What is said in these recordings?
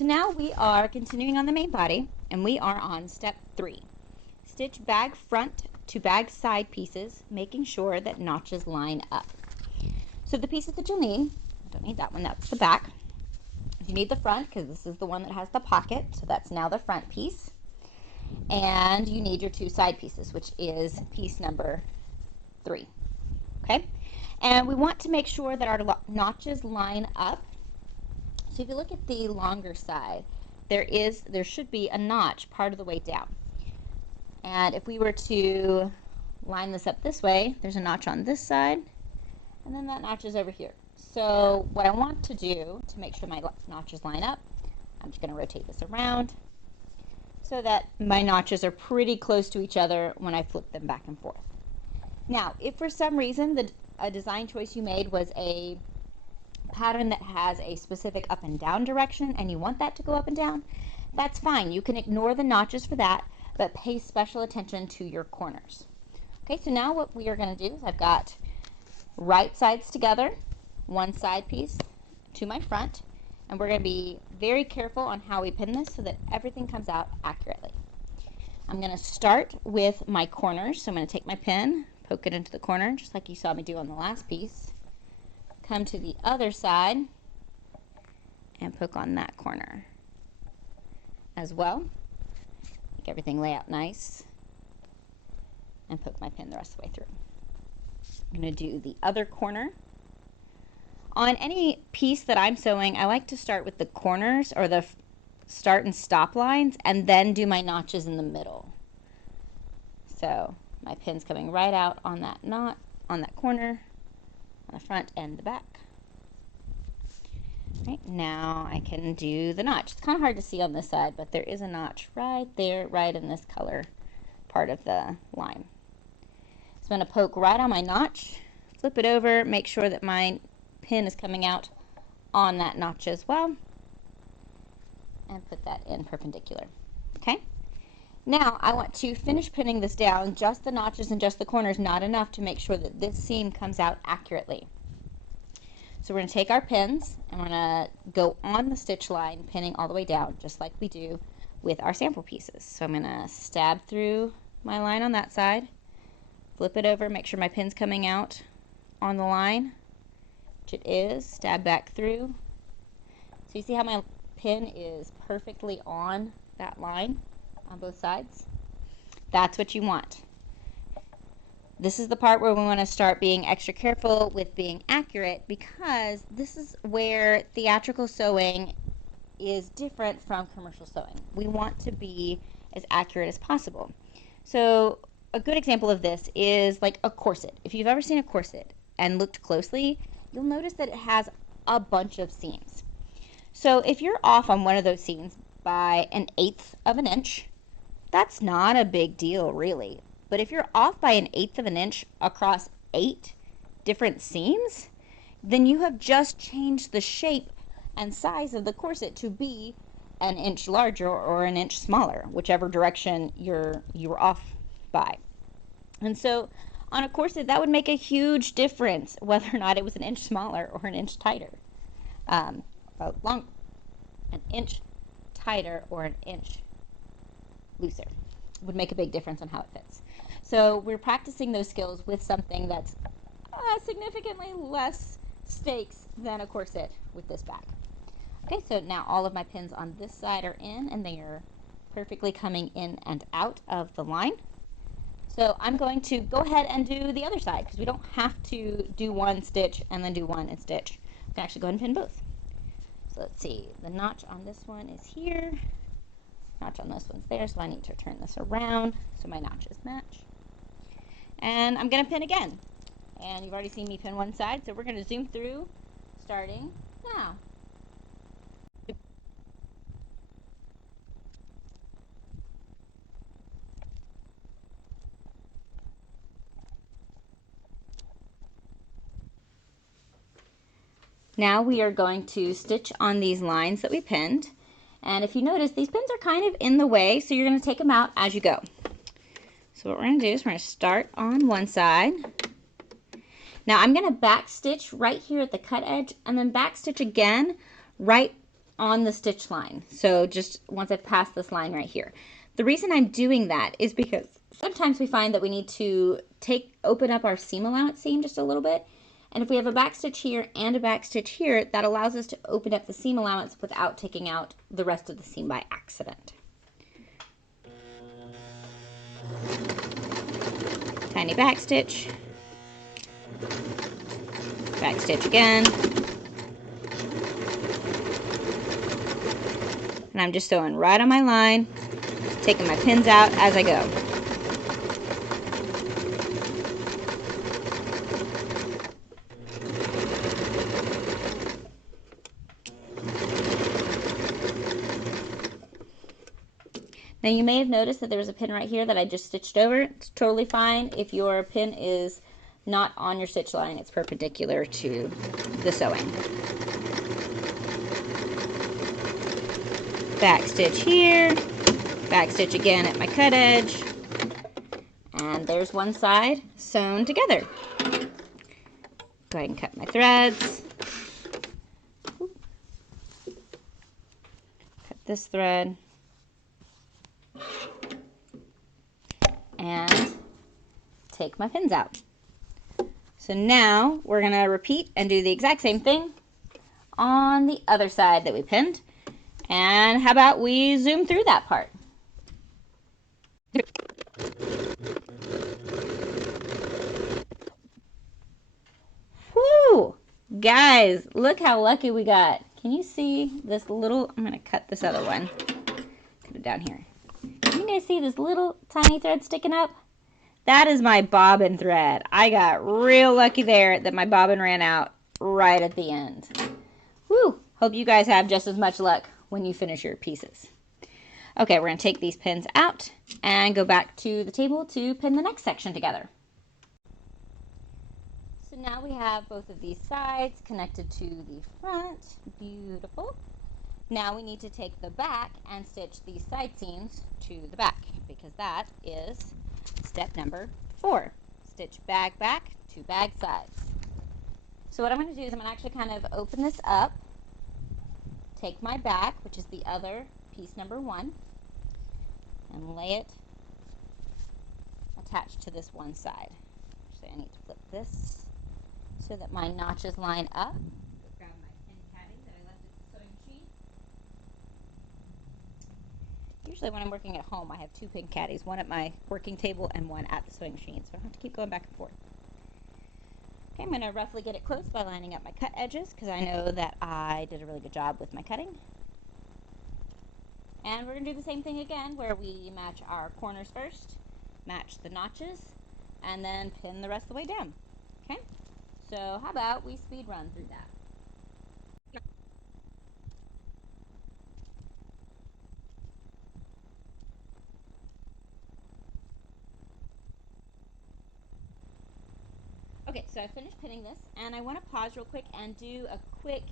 So now we are continuing on the main body, and we are on step 3. Stitch bag front to bag side pieces, making sure that notches line up. So the pieces that you'll need, I don't need that one, that's the back. You need the front because this is the one that has the pocket, so that's now the front piece. And you need your 2 side pieces, which is piece number 3. Okay? And we want to make sure that our notches line up. So if you look at the longer side, there should be a notch part of the way down. And if we were to line this up this way, there's a notch on this side, and then that notch is over here. So what I want to do to make sure my notches line up, I'm just going to rotate this around so that my notches are pretty close to each other when I flip them back and forth. Now, if for some reason a design choice you made was a pattern that has a specific up and down direction and you want that to go up and down, that's fine. You can ignore the notches for that, but pay special attention to your corners. Okay, so now what we are going to do is I've got right sides together, one side piece to my front, and we're going to be very careful on how we pin this so that everything comes out accurately. I'm going to start with my corners, so I'm going to take my pin, poke it into the corner, just like you saw me do on the last piece, come to the other side, and poke on that corner as well. Make everything lay out nice, and poke my pin the rest of the way through. I'm going to do the other corner. On any piece that I'm sewing, I like to start with the corners or the start and stop lines and then do my notches in the middle. So my pin's coming right out on that knot, on that corner, on the front and the back. Right, now I can do the notch. It's kind of hard to see on this side, but there is a notch right there, right in this color part of the line. So I'm going to poke right on my notch, flip it over, make sure that my pin is coming out on that notch as well, and put that in perpendicular. Okay? Now I want to finish pinning this down, just the notches and just the corners, not enough to make sure that this seam comes out accurately. So we're going to take our pins and we're going to go on the stitch line, pinning all the way down, just like we do with our sample pieces. So I'm going to stab through my line on that side, flip it over, make sure my pin's coming out on the line, which it is, stab back through. So you see how my pin is perfectly on that line on both sides? That's what you want. This is the part where we want to start being extra careful with being accurate, because this is where theatrical sewing is different from commercial sewing. We want to be as accurate as possible. So a good example of this is like a corset. If you've ever seen a corset and looked closely, you'll notice that it has a bunch of seams. So if you're off on one of those seams by 1/8 of an inch, that's not a big deal really. But if you're off by 1/8 of an inch across 8 different seams, then you have just changed the shape and size of the corset to be 1 inch larger or 1 inch smaller, whichever direction you're off by. And so on a corset, that would make a huge difference whether or not it was 1 inch smaller or 1 inch tighter. 1 inch tighter or 1 inch looser would make a big difference on how it fits. So we're practicing those skills with something that's significantly less stakes than a corset with this bag. Okay, so now all of my pins on this side are in, and they are perfectly coming in and out of the line. So I'm going to go ahead and do the other side, because we don't have to do one stitch and then do one and stitch. We can actually go ahead and pin both. So let's see, the notch on this one is here, notch on this one's there, so I need to turn this around so my notches match. And I'm going to pin again. And you've already seen me pin one side, so we're going to zoom through starting now. Now we are going to stitch on these lines that we pinned. And if you notice, these pins are kind of in the way, so you're going to take them out as you go. So what we're going to do is we're going to start on one side. Now I'm going to back stitch right here at the cut edge and then back stitch again right on the stitch line. So just once I've passed this line right here. The reason I'm doing that is because sometimes we find that we need to open up our seam allowance seam just a little bit. And if we have a back stitch here and a back stitch here, that allows us to open up the seam allowance without taking out the rest of the seam by accident. Tiny back stitch again, and I'm just sewing right on my line, taking my pins out as I go. Now you may have noticed that there was a pin right here that I just stitched over. It's totally fine if your pin is not on your stitch line, it's perpendicular to the sewing. Back stitch here, back stitch again at my cut edge, and there's one side sewn together. Go ahead and cut my threads. Cut this thread. And take my pins out. So now we're going to repeat and do the exact same thing on the other side that we pinned. And how about we zoom through that part? Whoo! Guys, look how lucky we got. Can you see this little, I'm going to cut this other one. Put it down here. Can you guys see this little tiny thread sticking up? That is my bobbin thread. I got real lucky there that my bobbin ran out right at the end. Woo! Hope you guys have just as much luck when you finish your pieces. Okay, we're going to take these pins out and go back to the table to pin the next section together. So now we have both of these sides connected to the front. Beautiful. Now we need to take the back and stitch these side seams to the back, because that is step number 4. Stitch bag back to bag sides. So what I'm going to do is I'm going to actually kind of open this up, take my back, which is the other piece number 1, and lay it attached to this one side. So I need to flip this so that my notches line up. Grab my pin caddy that I left at the sewing machine. Usually when I'm working at home, I have 2 pin caddies, one at my working table and one at the sewing machine, so I don't have to keep going back and forth. Okay, I'm going to roughly get it close by lining up my cut edges, because I know that I did a really good job with my cutting. And we're going to do the same thing again, where we match our corners first, match the notches, and then pin the rest of the way down. Okay, so how about we speed run through that? Okay, so I finished pinning this, and I want to pause real quick and do a quick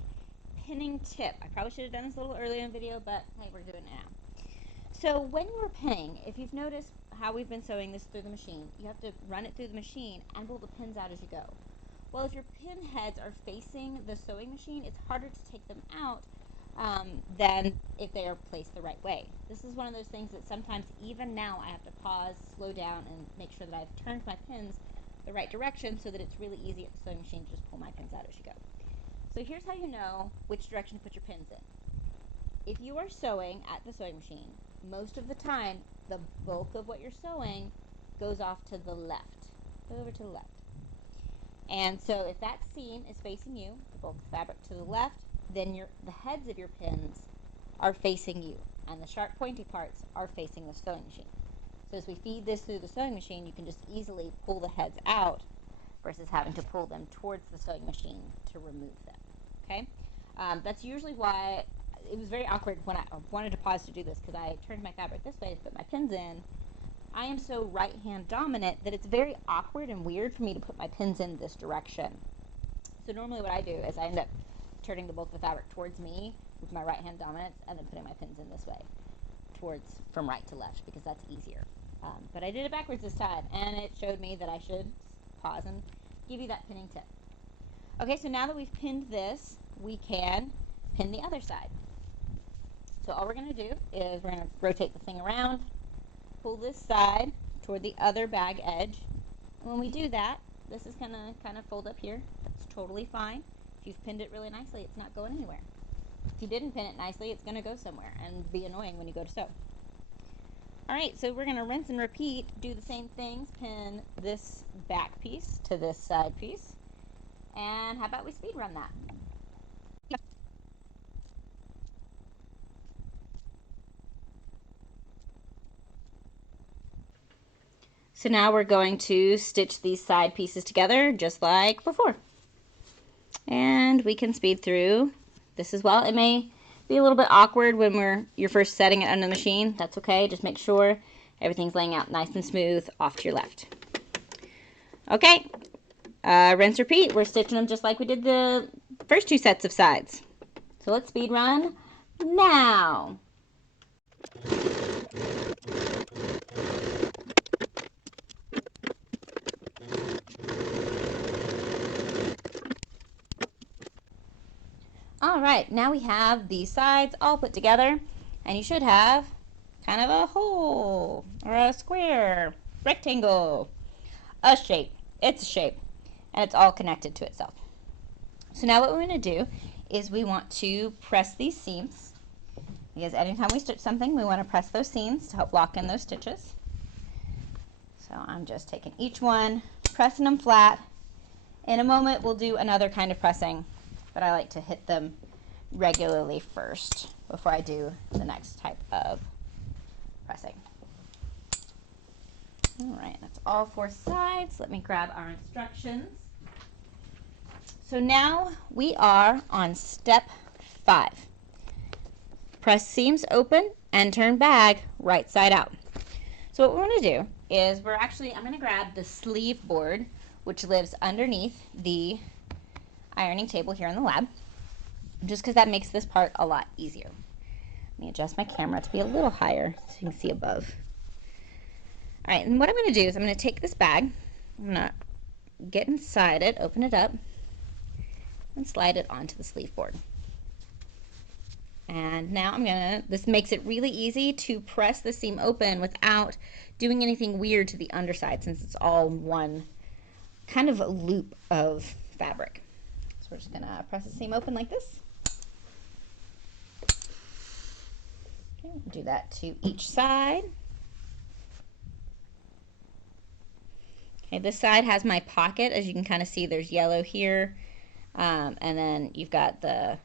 pinning tip. I probably should have done this a little earlier in the video, but hey, we're doing it now. So when you're pinning, if you've noticed how we've been sewing this through the machine, you have to run it through the machine and pull the pins out as you go. Well, if your pin heads are facing the sewing machine, it's harder to take them out than if they are placed the right way. This is one of those things that sometimes, even now, I have to pause, slow down, and make sure that I've turned my pins the right direction so that it's really easy at the sewing machine to just pull my pins out as you go. So here's how you know which direction to put your pins in. If you are sewing at the sewing machine, most of the time the bulk of what you're sewing goes off to the left, over to the left. And so if that seam is facing you, the bulk of the fabric to the left, then the heads of your pins are facing you, and the sharp pointy parts are facing the sewing machine. So as we feed this through the sewing machine, you can just easily pull the heads out versus having to pull them towards the sewing machine to remove them. Okay? That's usually why it was very awkward when I wanted to pause to do this, because I turned my fabric this way to put my pins in. I am so right hand dominant that it's very awkward and weird for me to put my pins in this direction. So normally what I do is I end up turning the bulk of the fabric towards me with my right hand dominance, and then putting my pins in this way, from right to left, because that's easier. But I did it backwards this time, and it showed me that I should pause and give you that pinning tip. Okay, so now that we've pinned this, we can pin the other side. So all we're going to do is we're going to rotate the thing around, pull this side toward the other bag edge. And when we do that, this is going to kind of fold up here. That's totally fine. If you've pinned it really nicely, it's not going anywhere. If you didn't pin it nicely, it's going to go somewhere and be annoying when you go to sew. Alright, so we're going to rinse and repeat, do the same things, pin this back piece to this side piece. And how about we speed run that? So now we're going to stitch these side pieces together just like before. And we can speed through this as well. It may be a little bit awkward when you're first setting it under the machine. That's okay. Just make sure everything's laying out nice and smooth off to your left. Okay, rinse, repeat. We're stitching them just like we did the first 2 sets of sides. So let's speed run now. Alright, now we have the sides all put together, and you should have kind of a hole, or a square, rectangle, a shape. It's a shape, and it's all connected to itself. So now what we're going to do is we want to press these seams, because anytime we stitch something, we want to press those seams to help lock in those stitches. So I'm just taking each one, pressing them flat. In a moment, we'll do another kind of pressing, but I like to hit them regularly first before I do the next type of pressing. Alright, that's all 4 sides. Let me grab our instructions. So now we are on step 5. Press seams open and turn bag right side out. So what we're going to do is I'm going to grab the sleeve board, which lives underneath the ironing table here in the lab, just because that makes this part a lot easier. Let me adjust my camera to be a little higher so you can see above. Alright, and what I'm going to do is I'm going to take this bag, I'm going to get inside it, open it up, and slide it onto the sleeve board. And now this makes it really easy to press the seam open without doing anything weird to the underside, since it's all one kind of a loop of fabric. So we're just going to press the seam open like this. Okay, we'll do that to each side. Okay, this side has my pocket. As you can kind of see, there's yellow here, and then you've got the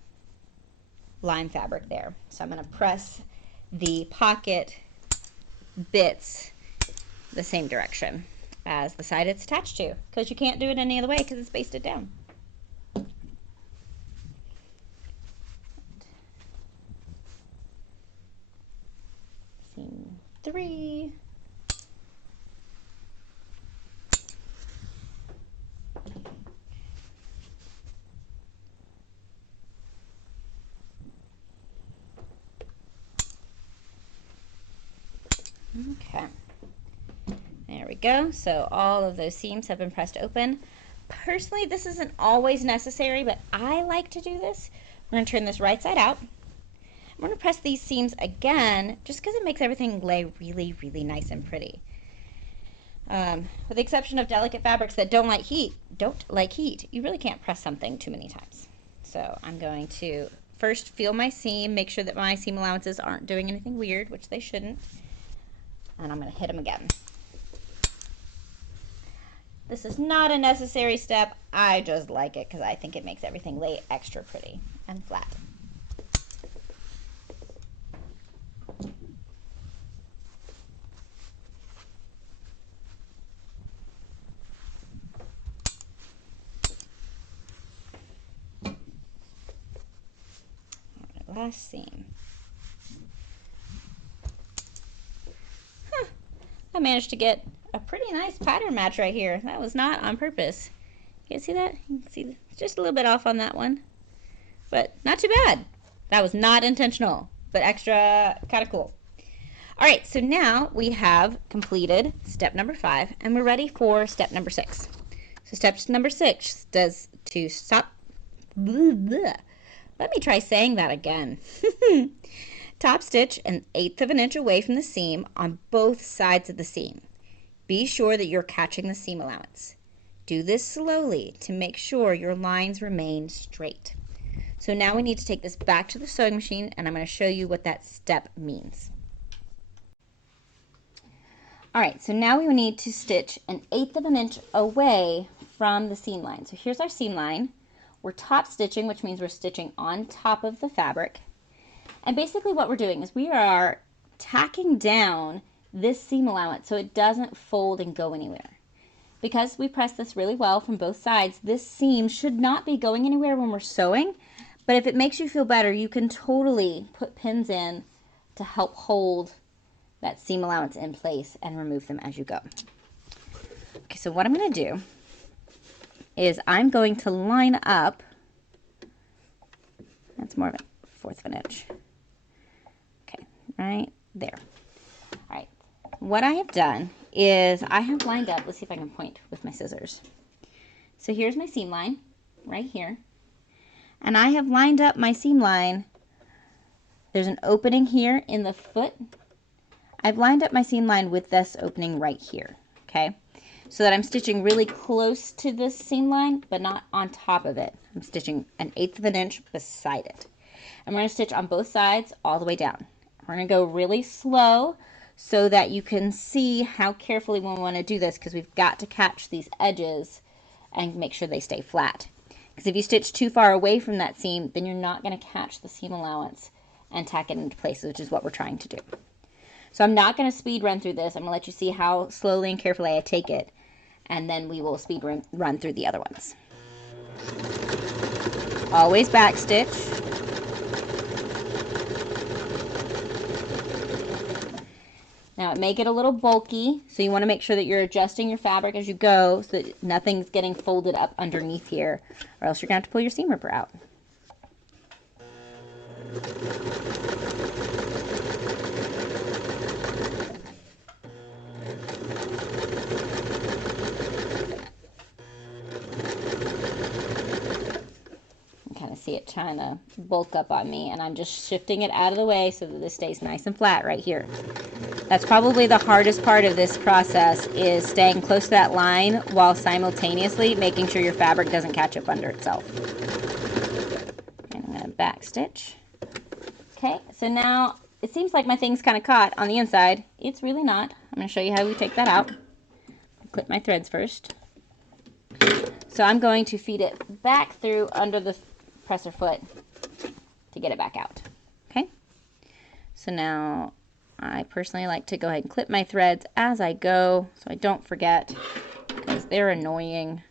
lime fabric there. So I'm going to press the pocket bits the same direction as the side it's attached to, because you can't do it any other way because it's basted down. Seam 3. Okay, there we go. So all of those seams have been pressed open. Personally, this isn't always necessary, but I like to do this. We're going to turn this right side out. I'm going to press these seams again, just because it makes everything lay really, really nice and pretty. With the exception of delicate fabrics that don't like heat, you really can't press something too many times. So I'm going to first feel my seam, make sure that my seam allowances aren't doing anything weird, which they shouldn't. And I'm going to hit them again. This is not a necessary step. I just like it because I think it makes everything lay extra pretty and flat. All right, last seam. I managed to get a pretty nice pattern match right here. That was not on purpose. You guys see that? You can see just a little bit off on that one, but not too bad. That was not intentional, but extra kind of cool. All right, so now we have completed step number 5, and we're ready for step number 6. So step number 6 does to stop. Let me try saying that again. top stitch 1/8 of an inch away from the seam on both sides of the seam. Be sure that you're catching the seam allowance. Do this slowly to make sure your lines remain straight. So now we need to take this back to the sewing machine, and I'm going to show you what that step means. All right, so now we need to stitch 1/8 of an inch away from the seam line. So here's our seam line. We're top stitching, which means we're stitching on top of the fabric. And basically what we're doing is we are tacking down this seam allowance so it doesn't fold and go anywhere. Because we press this really well from both sides, this seam should not be going anywhere when we're sewing, but if it makes you feel better, you can totally put pins in to help hold that seam allowance in place and remove them as you go. Okay, so what I'm going to do is I'm going to line up, that's more of 1/4 of an inch. Okay, right there. All right, what I have done is I have lined up, let's see if I can point with my scissors. So here's my seam line right here. And I have lined up my seam line. There's an opening here in the foot. I've lined up my seam line with this opening right here, okay? So that I'm stitching really close to this seam line, but not on top of it. I'm stitching 1/8 of an inch beside it. I'm going to stitch on both sides all the way down. We're going to go really slow so that you can see how carefully we want to do this, because we've got to catch these edges and make sure they stay flat. Because if you stitch too far away from that seam, then you're not going to catch the seam allowance and tack it into place, which is what we're trying to do. So I'm not going to speed run through this. I'm going to let you see how slowly and carefully I take it, and then we will speed run through the other ones. Always back stitch. Now it may get a little bulky, so you want to make sure that you're adjusting your fabric as you go so that nothing's getting folded up underneath here, or else you're going to have to pull your seam ripper out. See it trying to bulk up on me, and I'm just shifting it out of the way so that this stays nice and flat right here. That's probably the hardest part of this process, is staying close to that line while simultaneously making sure your fabric doesn't catch up under itself. And I'm going to back stitch. Okay, so now it seems like my thing's kind of caught on the inside. It's really not. I'm going to show you how we take that out. Clip my threads first. So I'm going to feed it back through under the presser foot to get it back out. Okay, so now I personally like to go ahead and clip my threads as I go so I don't forget, because they're annoying.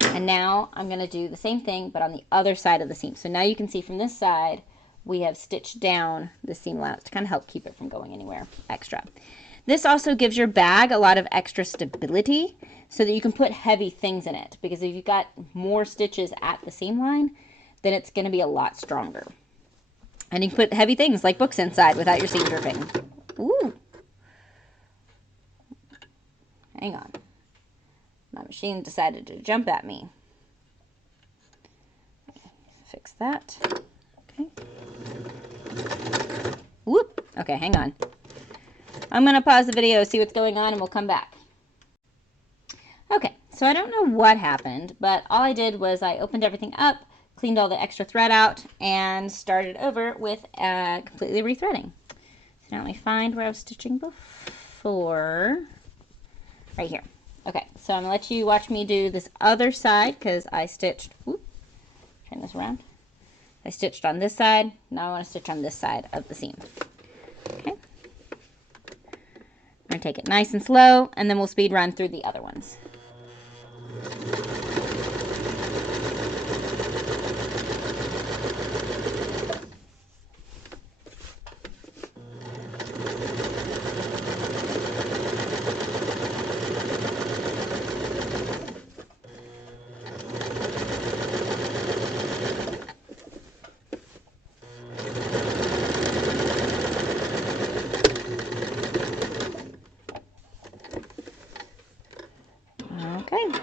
And now I'm going to do the same thing but on the other side of the seam. So now you can see from this side we have stitched down the seam allowance to kind of help keep it from going anywhere extra. This also gives your bag a lot of extra stability so that you can put heavy things in it, because if you've got more stitches at the seam line, then it's going to be a lot stronger. And you can put heavy things like books inside without your seam dripping. Ooh. Hang on. My machine decided to jump at me. Fix that. Okay. Whoop. Okay, hang on. I'm going to pause the video, see what's going on, and we'll come back. Okay, so I don't know what happened, but all I did was I opened everything up, cleaned all the extra thread out, and started over with completely rethreading. So now let me find where I was stitching before. Right here. Okay, so I'm going to let you watch me do this other side, because I stitched, whoop, turn this around. I stitched on this side, now I want to stitch on this side of the seam. Okay. I'm going to take it nice and slow, and then we'll speed run through the other ones. Okay. All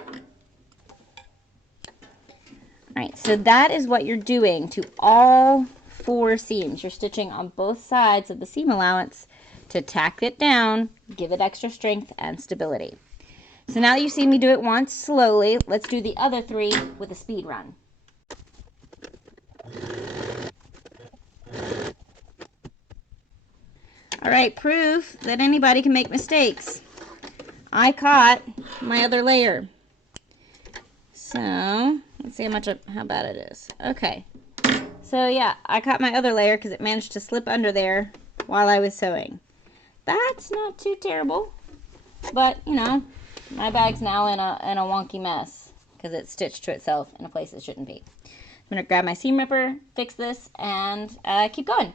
right, so that is what you're doing to all 4 seams. You're stitching on both sides of the seam allowance to tack it down, give it extra strength and stability. So now that you've seen me do it once slowly, let's do the other 3 with a speed run. All right, proof that anybody can make mistakes. I caught my other layer. So, let's see how bad it is. Okay. So yeah, I caught my other layer because it managed to slip under there while I was sewing. That's not too terrible. But, you know, my bag's now in a wonky mess because it's stitched to itself in a place it shouldn't be. I'm going to grab my seam ripper, fix this, and keep going.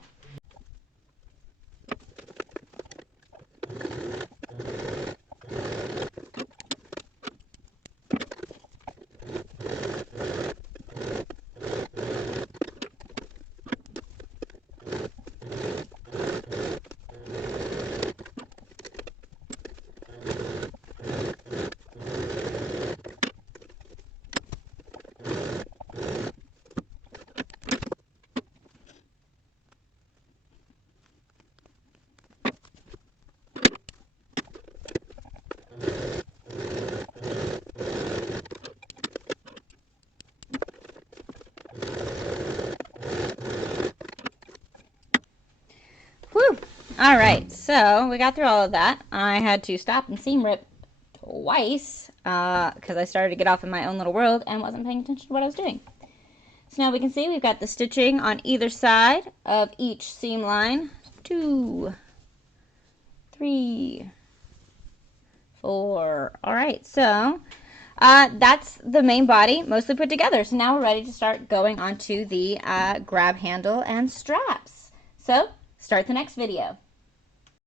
Whew. All right, so we got through all of that. I had to stop and seam rip twice because I started to get off in my own little world and wasn't paying attention to what I was doing. So now we can see we've got the stitching on either side of each seam line. 2, 3, 4. All right, so that's the main body mostly put together. So now we're ready to start going on to the grab handle and straps. So start the next video.